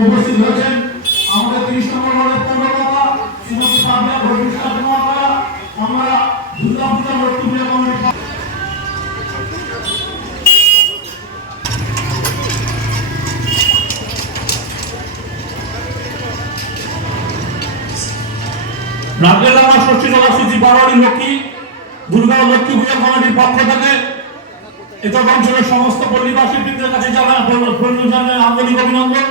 উপস্থিত হয়েছেন আমাদের 30 নম্বর ওয়ার্ডের পৌরমাতা শ্রীমতী সাবিয়া ঘোষবিশ্বাস মহাশয়া। আমরা দুর্গাপূজা লক্ষ্মী পূজা কমিটি রাজ্যের ষষ্ঠী জনস্থিতি বারোয়ারি লক্ষ্মী দুর্গা লক্ষ্মী পূজা কমিটির পক্ষ থেকে এতদ অঞ্চলের সমস্ত পল্লীবাসীদের কাছে জানাই আন্তরিক অভিনন্দন।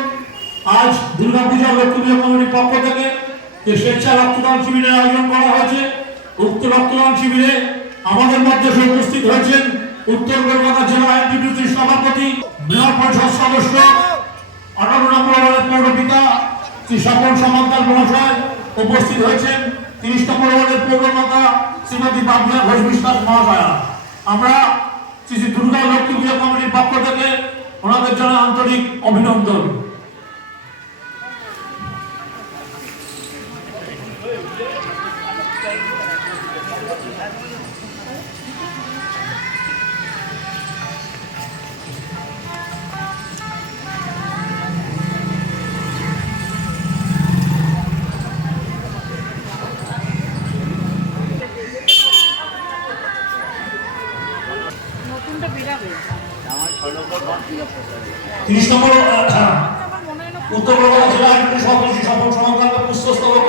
আজ দুর্গা পূজা লক্ষ্মী পূজা কমিটির পক্ষ থেকে যে স্বেচ্ছা রক্তদান শিবিরের আয়োজন করা হয়েছে, উক্ত রক্তদান শিবিরে আমাদের মধ্যে উপস্থিত হয়েছেন উত্তর কলকাতা জেলা এনটিপিসির সভাপতি, মেয়র পরিষদ সদস্য, 18 নম্বর ওয়ার্ডের পৌরপিতা শ্রী স্বপন সমাদ্দার মহাশয়। উপস্থিত হয়েছেন 30 নম্বর ওয়ার্ডের পৌরমাতা শ্রীমতী বাবলিয়া ঘোষবিশ্বাস মহাশয়া। আমরা শ্রী দুর্গা লক্ষ্মী পূজা কমিটির পক্ষ থেকে ওনাদের জন্য আন্তরিক অভিনন্দন। উত্তর কলকাতা জেলা সভাপতি স্বপন সমাদ্দারকে পুষ্পস্তবক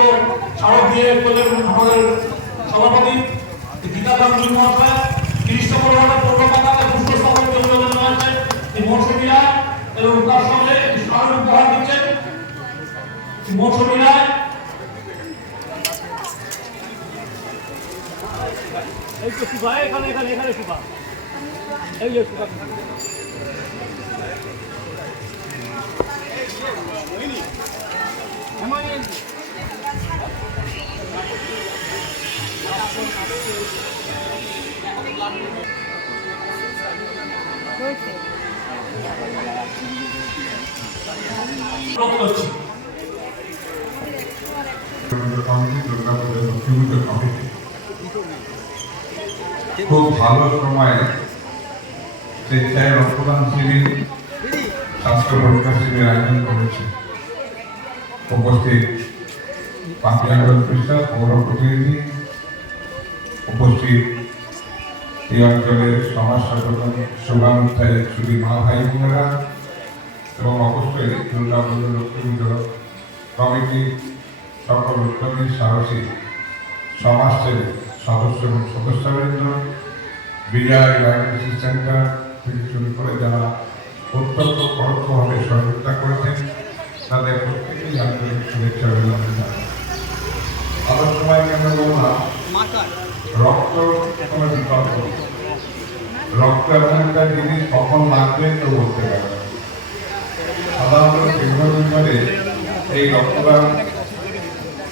স্মারক দিয়ে করলেন আমাদের সভাপতি গীতা গান্ধী মহাশয়। 30 নম্বর ওয়ার্ডের পৌরমাতাকে পুষ্পস্তবক অভিনন্দন জানাচ্ছেন এই মৌসুমীরা এবং তার সঙ্গে স্মারক উপহার দিচ্ছেন মৌসুমীরা। এই তো শিবা এখানে এখানে এখানে শিবা এই যে শিবা খুব ভালো সময়ে স্বেচ্ছায় রক্তদান শিবির, স্বাস্থ্য পরীক্ষা শিবির আয়োজন করেছে। উপস্থিত পাঁচজন বিশ্বাস পৌর প্রতিনিধি, উপস্থিত এই অঞ্চলের সমাজ সচেতন শুভানুষ্ঠায়ী শুধু মা ভাই বোনেরা এবং অবশ্যই দুর্গাপুজো লক্ষ্মী পুজো কমিটি সকল উদ্যমী সাহসী সমাজসেবী সদস্য এবং সদস্যবৃন্দ, বিজয় ডায়াগনোসিস সেন্টার থেকে শুরু করে যারা প্রত্যক্ষ পরোক্ষভাবে সহযোগিতা করেছেন তাদের প্রত্যেকেই আন্তরিক শুভেচ্ছা অভিনন্দন জানাই। আলোচনায় কেন বললাম রক্ত কোনো বিকল্প, রক্ত এমন একটা জিনিস কখন লাগবে তো বলতে পারে। সাধারণত দীর্ঘদিন এই রক্তদান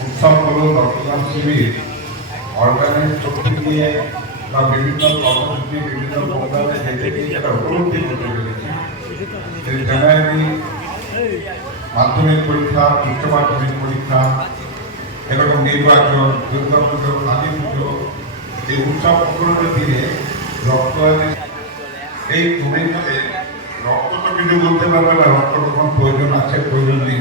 উৎসব হল রক্তদান শিবির অর্গানিক শক্তি নিয়ে বা বিভিন্ন কর্মসূচি বিভিন্ন প্রোগ্রামে যেতে গিয়ে সেটা উপলব্ধি করতে পেরেছি। জেনারেলি মাধ্যমিক পরীক্ষা, উচ্চ মাধ্যমিক পরীক্ষা, এরকম নির্বাচন, দুর্গা পুজো, কালী পুজো, এই উৎসব প্রকল্পের দিনে রক্তদানের এই ভূমিকাতে রক্ত তো কিছু বলতে পারবে না, রক্ত কখন প্রয়োজন আছে প্রয়োজন নেই,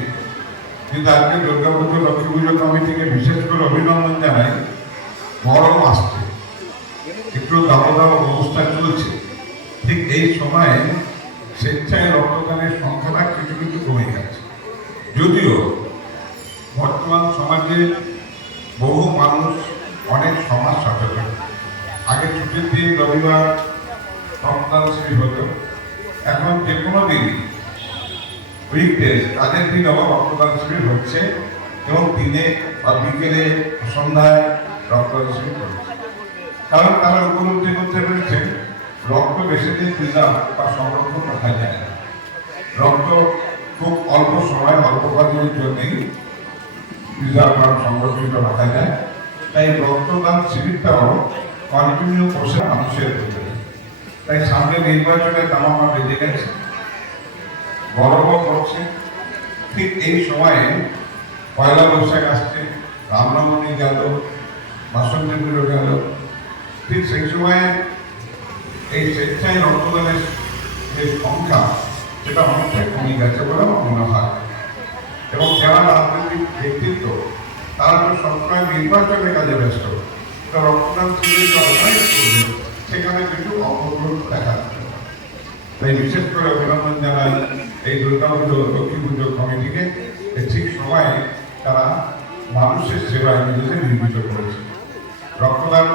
কিন্তু আজকে দুর্গা পুজো লক্ষ্মী পুজো কমিটিকে বিশেষ করে অভিনন্দন জানাই। গরম আসছে, একটু দাবদাহ অবস্থা চলছে, ঠিক এই সময়ে স্বেচ্ছায় রক্তদানের সংখ্যাটা কিছু কিছু কমে গেছে। যদিও বর্তমান সমাজে বহু মানুষ অনেক সমাজ সচেতন, আগে ছুটির দিন রবিবার রক্তদান শিবির হতো, এখন যে কোনো দিন উইকডেজ কাজের দিন আবার রক্তদান শিবির হচ্ছে এবং দিনে বা বিকেলে সন্ধ্যায় রক্তদান শিবির করছে। কারণ তারা উপলব্ধি করতে পেরেছেন রক্ত বেশি দিন প্রিজার্ভ বা সংরক্ষণ রাখা যায় না, রক্ত খুব অল্প সময় অল্প কাজের জন্যই প্রিজার্ভ বা সংরক্ষিত রাখা যায়। তাই রক্তদান শিবিরটাও কন্টিনিউ করছে মানুষের ভিতরে। তাই সামনে নির্বাচনের দামামা বেঁধে গেছে, গরমও করছে। ঠিক এই সময়ে পয়লা বৈশাখ আসছে, রামনবমী গেল, বাসন্তী পুজো গেল, ঠিক সেই সময়ে এই স্বেচ্ছায় রক্তদানের যে সংখ্যা সেটা অনেকটাই কমে গেছে বলে আমার মনে হয়। এবং যারা রাজনৈতিক ব্যক্তিত্ব তারা তো সবসময় নির্বাচনের কাজে ব্যস্ত, রক্তদান শিবির করবে সেখানে কিন্তু অগ্রগতি দেখা যাচ্ছে। তাই বিশেষ করে অভিনন্দন জানাই এই দুর্গা পুজো লক্ষ্মী পুজো কমিটিকে, ঠিক সময়ে তারা মানুষের সেবায় নিজেদের নিয়োজিত করেছে। রক্তদান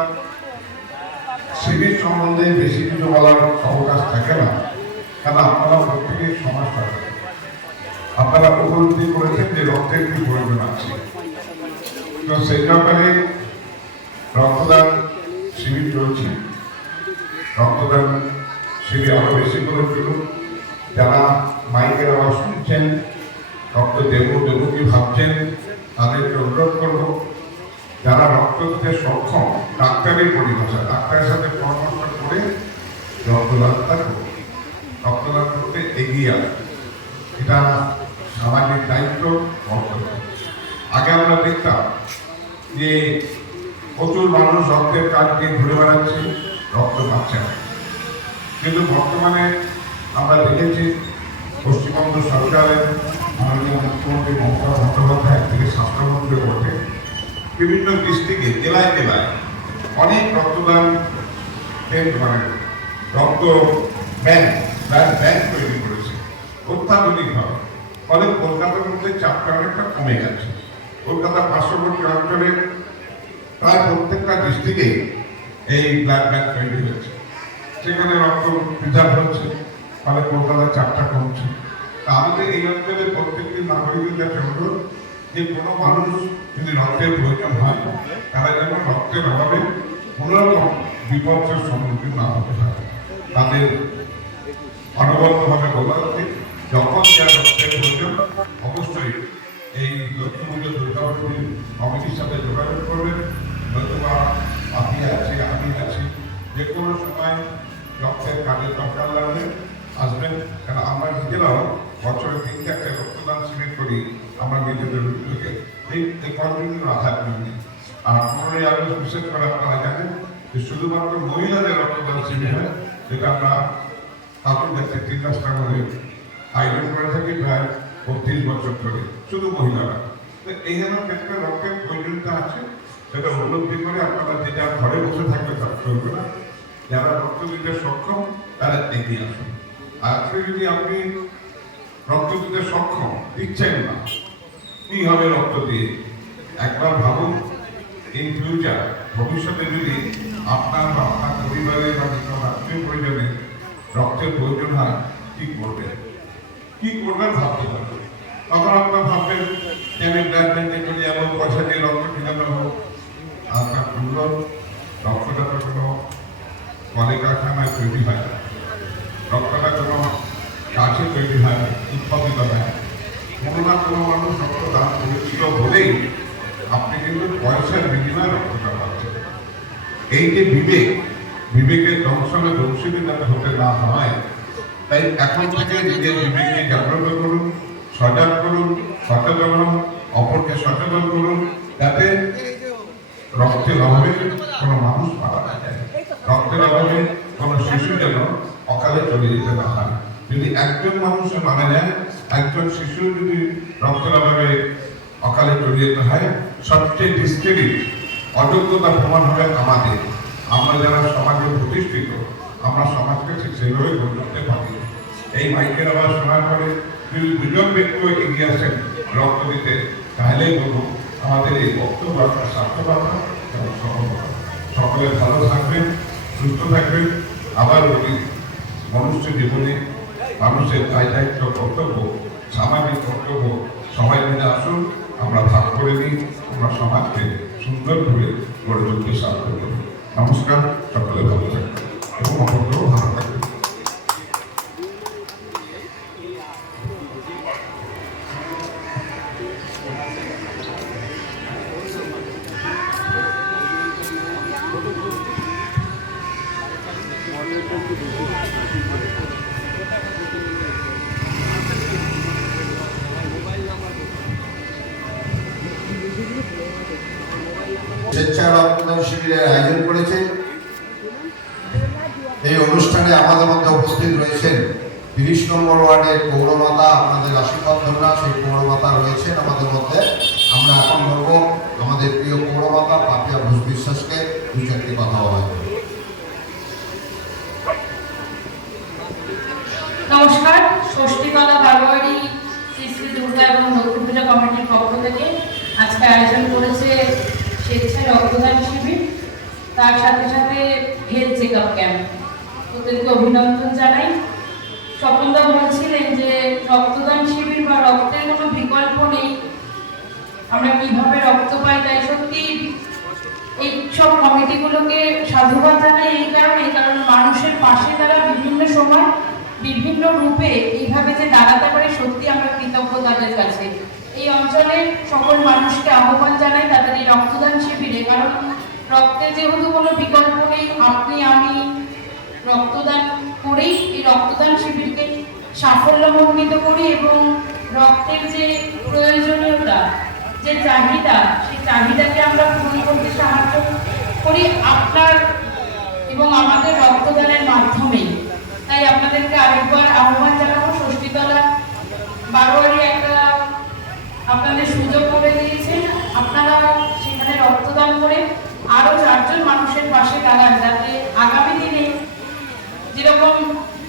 শিবির সম্বন্ধে বেশি কিছু বলার অবকাশ থাকে না, কেন আপনারা প্রত্যেকেই সমাজ থাকে, আপনারা উপলব্ধি করেছেন যে রক্তের কি প্রয়োজন আছে। তো সেই ব্যাপারে রক্তদান শিবির চলছে, রক্তদান শিবির আরো বেশি করে চলুন। যারা মাইকের আওয়াজ শুনছেন, রক্ত দেবো কি ভাবছেন, তাদেরকে অনুরোধ করবো যারা রক্ত দিতে সক্ষম ডাক্তারের পরিভাষা, ডাক্তারের সাথে পরামর্শ করে রক্তদানটা করবে, রক্তদান করতে এগিয়ে আসবে। এটা সামাজিক দায়িত্ব কর্তব্য। আগে আমরা দেখতাম যে প্রচুর মানুষ রক্তের কার্ড দিয়ে ঘুরে বেড়াচ্ছে, রক্ত পাচ্ছে না। কিন্তু বর্তমানে আমরা দেখেছি পশ্চিমবঙ্গ সরকারের মাননীয় মুখ্যমন্ত্রী মমতা বন্দ্যোপাধ্যায় থেকে স্বাস্থ্যমন্ত্রী ওঠে বিভিন্ন ডিস্ট্রিক্টে জেলায় জেলায় অনেক রক্তদান মানে রক্ত ব্যাংক তৈরি করেছে অত্যাধুনিকভাবে। ফলে কলকাতার মধ্যে চাপটা অনেকটা কমে গেছে। কলকাতার পার্শ্ববর্তী অঞ্চলে প্রায় প্রত্যেকটা ডিস্ট্রিক্টে এই ব্লাড ব্যাংক তৈরি হয়েছে, সেখানে রক্ত প্রিজার্ভ হচ্ছে, ফলে কলকাতার চাপটা কমছে। আমাদের এই অঞ্চলের প্রত্যেকটি নাগরিকের কাছে অনুরোধ যে কোনো মানুষ যদি রক্তের প্রয়োজন হয় তারা যেন রক্তের অভাবে কোনোরকম বিপর্যয়ের সম্মুখীন না হতে হয়। তাদের অনবরতভাবে বলা উচিত যখন যা রক্তের প্রয়োজন অবশ্যই এই লক্ষ্মী পুজো দুর্গা পুজো কমিটির সাথে যোগাযোগ করবেন, নতুবা আপনি আছি আমি আছি, যে কোনো সময় রক্তের কাজের দরকার লাগবে আসবেন। কেন আমরা নিজেরাও বছরে 3-4টে রক্তদান শিবির করি আমরা নিজেদের উদ্যোগে, এই কন্টিনিউ আধার নেই। আর 15ই আগস্ট বিশেষ করে আপনারা জানেন যে শুধুমাত্র মহিলাদের রক্তদান শিবির হয়, যেটা আমরা তাদের কাছে 3 লাখ টাকা করে আয়োজন করে থাকি প্রায় 32 বছর ধরে, শুধু মহিলারা। তো এই ক্ষেত্রে রক্তের প্রয়োজনটা আছে, সেটা উপলব্ধি করে আপনারা যেটা ঘরে বসে থাকবে তা চলবে না। যারা রক্ত দিতে সক্ষম তারা এগিয়ে আসুন। আজকে যদি আপনি রক্ত দিতে সক্ষম দিচ্ছেন না, কি হবে রক্ত দিয়ে? একবার ভাবুন, ইন ফিউচার ভবিষ্যতে যদি আপনার বা আপনার পরিবারের বা কোনো আত্মীয় পরিজনে রক্তের প্রয়োজন হয় কি করবেন? কি করবেন ভাবতে পারবেন। তখন আপনার ভাববেন যে আমি ব্লাড ব্যাংকে চলে যাবো, পয়সা দিয়ে রক্ত কিনে নেবো। আপনার অনুরোধ, রক্তটা তো কোনো কলে কারখানায় তৈরি হয় না, রক্তটা কোনো গাছে তৈরি হয়, উৎপাদিত হয়। কোনো না কোনো মানুষ রক্ত দান করেছিল বলেই আপনি কিন্তু পয়সার বিনিময়ে রক্তটা পাচ্ছেন। এই যে বিবেকের দংশনে দংশিত যাতে হতে না হয়, তাই এখন থেকে নিজের বিবেককে জাগ্রত করুন, সজাগ করুন, সচেতন হন, অপরকে সচেতন করুন, যাতে রক্তের অভাবে কোনো মানুষ মারা না যায়, রক্তের অভাবে কোনো শিশু যেন অকালে চলে যেতে না হয়। যদি একজন মানুষ মারা যায়, একজন শিশু যদি রক্তের অভাবে অকালে চলে যেতে হয়, সবচেয়ে ডিসক্রেডিট অযোগ্যতা প্রমাণ হবে আমাদের। আমরা যারা সমাজে প্রতিষ্ঠিত, আমরা সমাজকে ঠিক সেইভাবে গড়ে তুলতে পারি। এই মাইকের আওয়াজ শোনার পরে যদি দুজন ব্যক্তিও এগিয়ে আসেন রক্ত দিতে, তাহলেই বলবো আমাদের এই বক্তব্য স্বার্থকতা এবং সফলতা। সকলে ভালো থাকবেন, সুস্থ থাকবেন। আবার বলি, মনুষ্য জীবনে মানুষের দায়িত্ব, কর্তব্য, সামাজিক কর্তব্য সবাই মিলে আসুন, আমরা ভাগ করে নিই, আমরা সমাজকে সুন্দরভাবে গড়ে তুলতে সাহায্য করি। নমস্কার, সকলে ভালো থাকবেন এবং অপরকেও ভালো থাকবেন। স্বেচ্ছা রক্তদান শিবিরের আয়োজন করেছে। এই অনুষ্ঠানে আমাদের মধ্যে উপস্থিত রয়েছেন 30 নম্বর ওয়ার্ডের পৌরমাতা, আপনাদের আশীর্বাদ ধন্যা সেই পৌরমাতা রয়েছেন আমাদের মধ্যে। আমরা এখন বলবো আমাদের প্রিয় পৌরমাতা পাপিয়া ঘোষ বিশ্বাসকে দু চারটি কথা বলা। নমস্কার। ষষ্ঠীতলা বারোয়ারি শ্রী শ্রী দুর্গা এবং লক্ষ্মী পূজা কমিটির পক্ষ থেকে আজকে আয়োজন করেছে স্বেচ্ছায় রক্তদান শিবির, তার সাথে সাথে হেলথ চেক আপ ক্যাম্প। ওদেরকে অভিনন্দন জানাই। স্বপনদা বলছিলেন যে রক্তদান শিবির বা রক্তের কোনো বিকল্প নেই, আমরা কিভাবে রক্ত পাই, তাই সত্যি এই সব কমিটিগুলোকে সাধুবাদ জানাই এই কারণে মানুষের পাশে তারা বিভিন্ন সময় বিভিন্ন রূপে এইভাবে যে দাঁড়াতে পারে, সত্যি আমরা কৃতজ্ঞ তাদের কাছে। এই অঞ্চলের সকল মানুষকে আহ্বান জানাই তাদের এই রক্তদান শিবিরে, কারণ রক্তের যেহেতু কোনো বিকল্প নেই, আপনি আমি রক্তদান করেই এই রক্তদান শিবিরকে সাফল্যমণ্ডিত করি এবং রক্তের যে প্রয়োজনীয়তা, যে চাহিদা, সেই চাহিদাকে আমরা পূরণ করতে সাহায্য করি আপনার এবং আমাদের রক্তদানের মাধ্যমে। তাই আপনাদেরকে আরেকবার আহ্বান জানাবো, ষষ্ঠীতলা বারোয়ারি একটা আপনাদের সুযোগ করে দিয়েছেন, আপনারা সেখানে রক্তদান করে আরো 4 জন মানুষের পাশে দাঁড়ান, যাতে আগামী দিনে যেরকম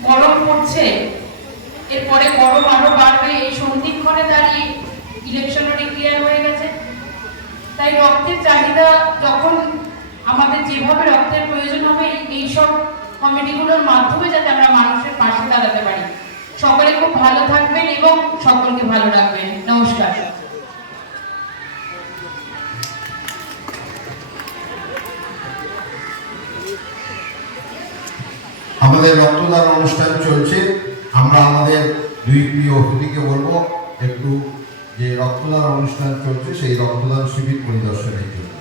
গরম পড়ছে, এরপরে গরম আরো বাড়বে, এই সন্ধিক্ষণে দাঁড়িয়ে ইলেকশনও ডিক্লেয়ার হয়ে গেছে। তাই রক্তের চাহিদা যখন আমাদের যেভাবে রক্তের প্রয়োজন হবে, এইসব কমিটিগুলোর মাধ্যমে যাতে আমরা মানুষের পাশে দাঁড়াতে পারি। সকলে খুব ভালো থাকবেন এবং সকলকে ভালো রাখবেন। নমস্কার। আমাদের রক্তদান অনুষ্ঠান চলছে। আমরা আমাদের দুই প্রিয় অতিথিকে বলবো একটু যে রক্তদান অনুষ্ঠান চলছে সেই রক্তদান শিবির পরিদর্শনের জন্য।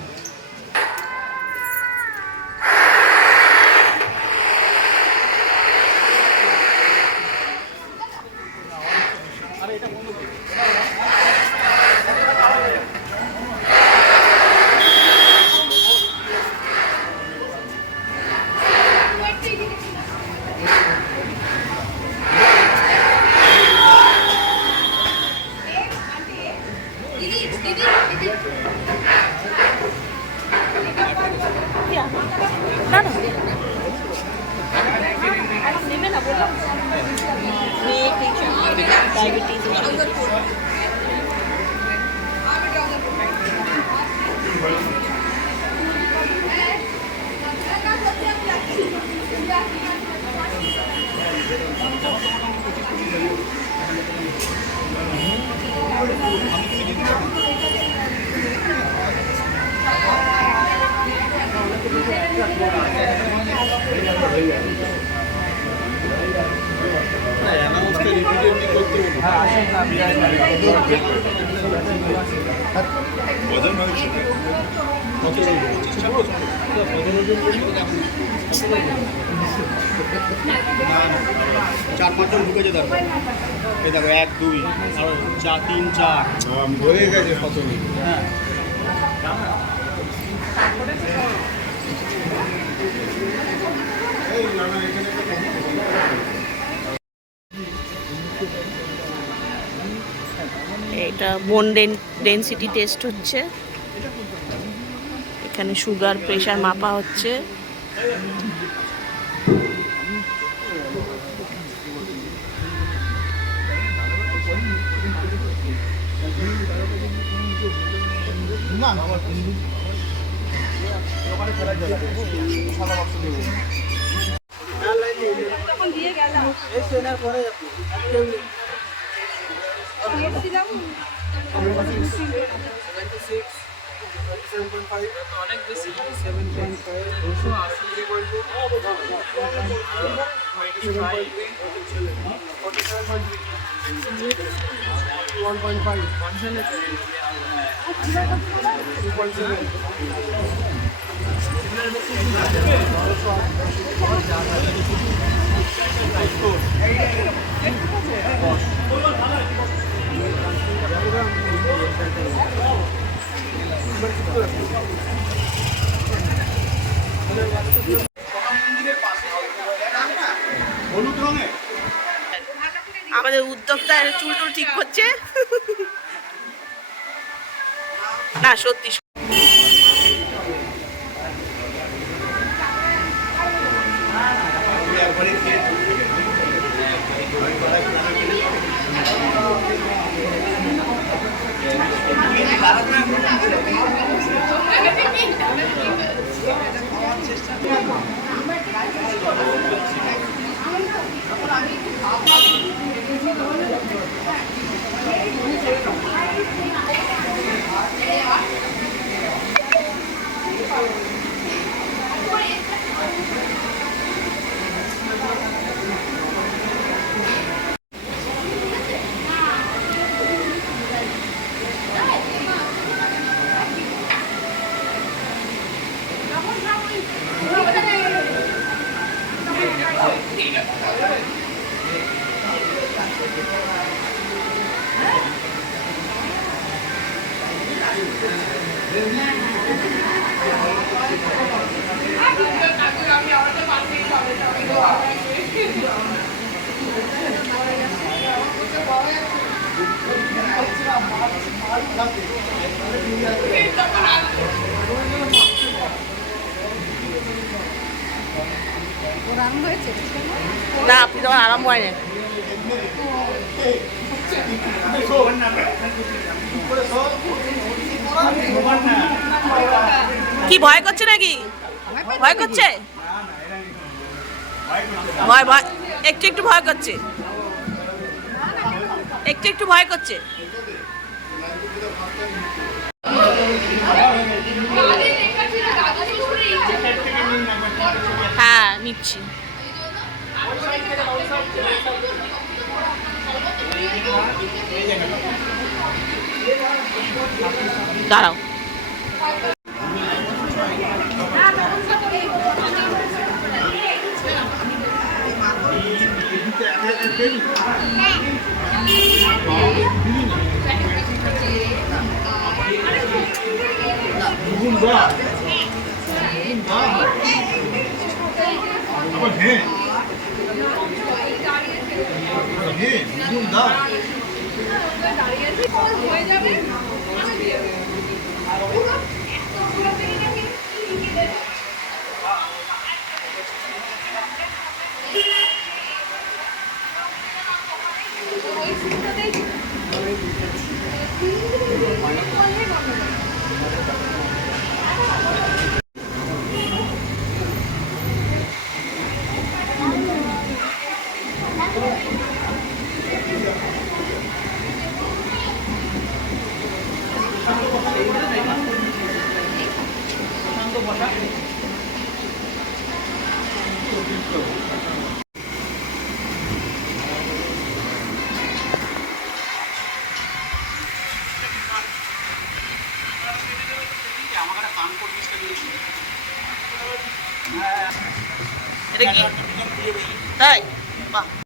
চার পাঁচজন ঢুকেছে, দেখো এই দেখো 1 2 4 3 4 হয়ে গেছে প্রথমে। হ্যাঁ এটা বোন ডেন্সিটি টেস্ট হচ্ছে, এখানে সুগার প্রেশার মাপা হচ্ছে। অনেক বেশি হলুদ রঙের আমাদের উদ্যোক্তা চুল টুল ঠিক করছে। না সত্যি না, আপনি তখন আরাম হয় না। কি ভয় করছে নাকি? ভয় করছে? ভয় ভয় একটু একটু ভয় করছে, একটু একটু ভয় করছে। হ্যাঁ নিচ্ছি। দাঁড়াও। এটা কি তাই? বাহ।